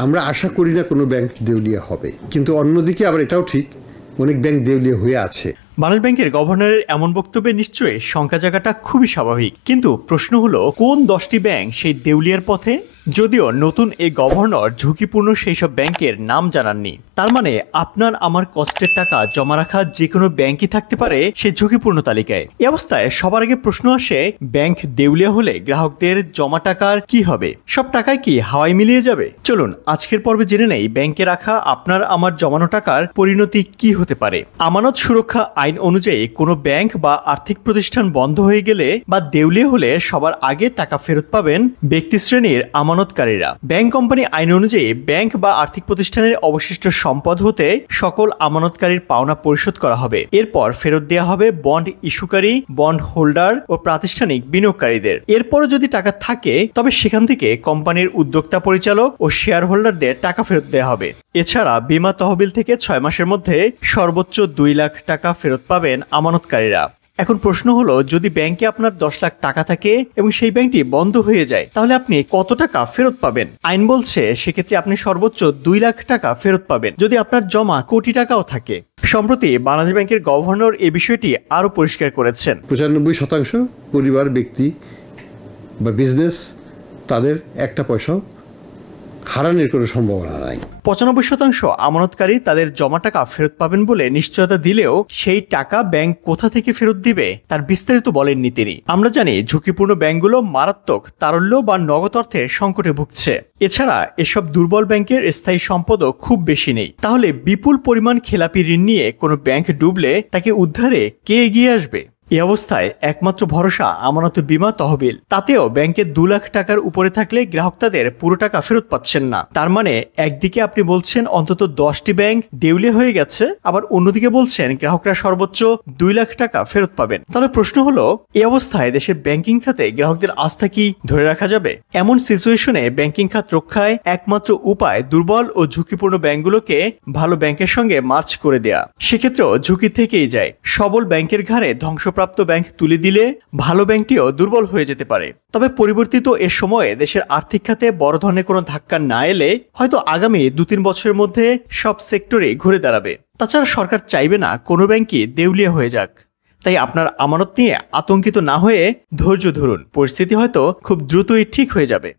আমরা আশা করি না কোনো ব্যাংক দেউলিয়া হবে, কিন্তু অন্যদিকে আবার এটাও ঠিক অনেক ব্যাংক দেউলিয়া হয়ে আছে। বাংলাদেশ ব্যাংকের গভর্নরের এমন বক্তব্যে নিশ্চয়ই শঙ্কা জায়গাটা খুবই স্বাভাবিক, কিন্তু প্রশ্ন হলো কোন 10টি ব্যাংক সেই দেউলিয়ার পথে? যদিও নতুন এই গভর্নর ঝুঁকিপূর্ণ সেই সব ব্যাংকের নাম জানাননি, তার মানে আপনার আমার কষ্টের টাকা জমা রাখা যে কোনো ব্যাংকই থাকতে পারে সেই ঝুঁকিপূর্ণ তালিকায়। এই অবস্থায় সবার আগে প্রশ্ন আসে, ব্যাংক দেউলিয়া হলে গ্রাহকদের জমা টাকার কি হবে? সব টাকায় কি হাওয়ায় মিলিয়ে যাবে? চলুন আজকের পর্বে জেনে নেই ব্যাংকে রাখা আপনার আমার জমানো টাকার পরিণতি কি হতে পারে। আমানত সুরক্ষা আইন অনুযায়ী কোনো ব্যাংক বা আর্থিক প্রতিষ্ঠান বন্ধ হয়ে গেলে বা দেউলিয়া হলে সবার আগে টাকা ফেরত পাবেন ব্যক্তি শ্রেণীর আমানতকারীরা। ব্যাংক কোম্পানি আইন অনুযায়ী ব্যাংক বা আর্থিক প্রতিষ্ঠানের অবশিষ্ট সম্পদ হতে সকল আমানতকারীর পাওনা পরিশোধ করা হবে। এরপর ফেরত দেওয়া হবে বন্ড ইস্যুকারী, বন্ড হোল্ডার ও প্রাতিষ্ঠানিক বিনিয়োগকারীদের। এরপরও যদি টাকা থাকে তবে সেখান থেকে কোম্পানির উদ্যোক্তা পরিচালক ও শেয়ার হোল্ডারদের টাকা ফেরত দেওয়া হবে। এছাড়া বীমা তহবিল থেকে 6 মাসের মধ্যে সর্বোচ্চ 2 লাখ টাকা ফেরত পাবেন আমানতকারীরা। এখন প্রশ্ন হলো, যদি ব্যাংকে আপনার 10 লাখ টাকা থাকে এবং সেই ব্যাংকটি বন্ধ হয়ে যায় তাহলে আপনি কত টাকা ফেরত পাবেন? আইন বলছে সেক্ষেত্রে আপনি সর্বোচ্চ 2 লাখ টাকা ফেরত পাবেন যদি আপনার জমা কোটি টাকাও থাকে। সম্প্রতি বাংলাদেশ ব্যাংকের গভর্নর এই বিষয়টি আরো পরিষ্কার করেছেন। 95% পরিবার, ব্যক্তি বা বিজনেস তাদের একটা পয়সাও হারানোর কোনো সম্ভাবনা নাই। 95% আমানতকারী তাদের জমা টাকা ফেরত পাবেন বলে নিশ্চয়তা দিলেও সেই টাকা ব্যাংক কোথা থেকে ফেরত দিবে তার বিস্তারিত বলেননি তিনি। আমরা জানি ঝুঁকিপূর্ণ ব্যাংকগুলো মারাত্মক তারল্য বা নগদ অর্থের সংকটে ভুগছে। এছাড়া এসব দুর্বল ব্যাংকের স্থায়ী সম্পদও খুব বেশি নেই। তাহলে বিপুল পরিমাণ খেলাপি ঋণ নিয়ে কোনো ব্যাংক ডুবলে তাকে উদ্ধারে কে এগিয়ে আসবে? এই অবস্থায় একমাত্র ভরসা আমানত বীমা তহবিল। তাতেও ব্যাংকে 2 লাখ টাকার উপরে থাকলে গ্রাহক তাদের পুরো টাকা ফেরত পাচ্ছেন না। তার মানে একদিকে আপনি বলছেন অন্তত 10টি ব্যাংক দেউলিয়া হয়ে গেছে, আবার অন্যদিকে বলছেন গ্রাহকরা সর্বোচ্চ 2 লাখ টাকা ফেরত পাবেন। তাহলে প্রশ্ন হলো, এই অবস্থায় দেশের ব্যাংকিং খাতে গ্রাহকদের আস্থা কি ধরে রাখা যাবে? এমন সিচুয়েশনে ব্যাংকিং খাত রক্ষায় একমাত্র উপায় দুর্বল ও ঝুঁকিপূর্ণ ব্যাংকগুলোকে ভালো ব্যাংকের সঙ্গে মার্চ করে দেয়া। সেক্ষেত্রেও ঝুঁকি থেকেই যায়। সবল ব্যাংকের ঘাড়ে ধ্বংসপ্রাপ্ত ব্যাংক তুলে দিলে ভালো ব্যাংকটিও দুর্বল হয়ে যেতে পারে। তবে পরিবর্তিত এ সময়ে দেশের আর্থিক খাতে বড় ধরনের কোনো ধাক্কা না এলে হয়তো আগামী 2-3 বছরের মধ্যে সব সেক্টরে ঘুরে দাঁড়াবে। তাছাড়া সরকার চাইবে না কোনো ব্যাংকই দেউলিয়া হয়ে যাক। তাই আপনার আমানত নিয়ে আতঙ্কিত না হয়ে ধৈর্য ধরুন, পরিস্থিতি হয়তো খুব দ্রুতই ঠিক হয়ে যাবে।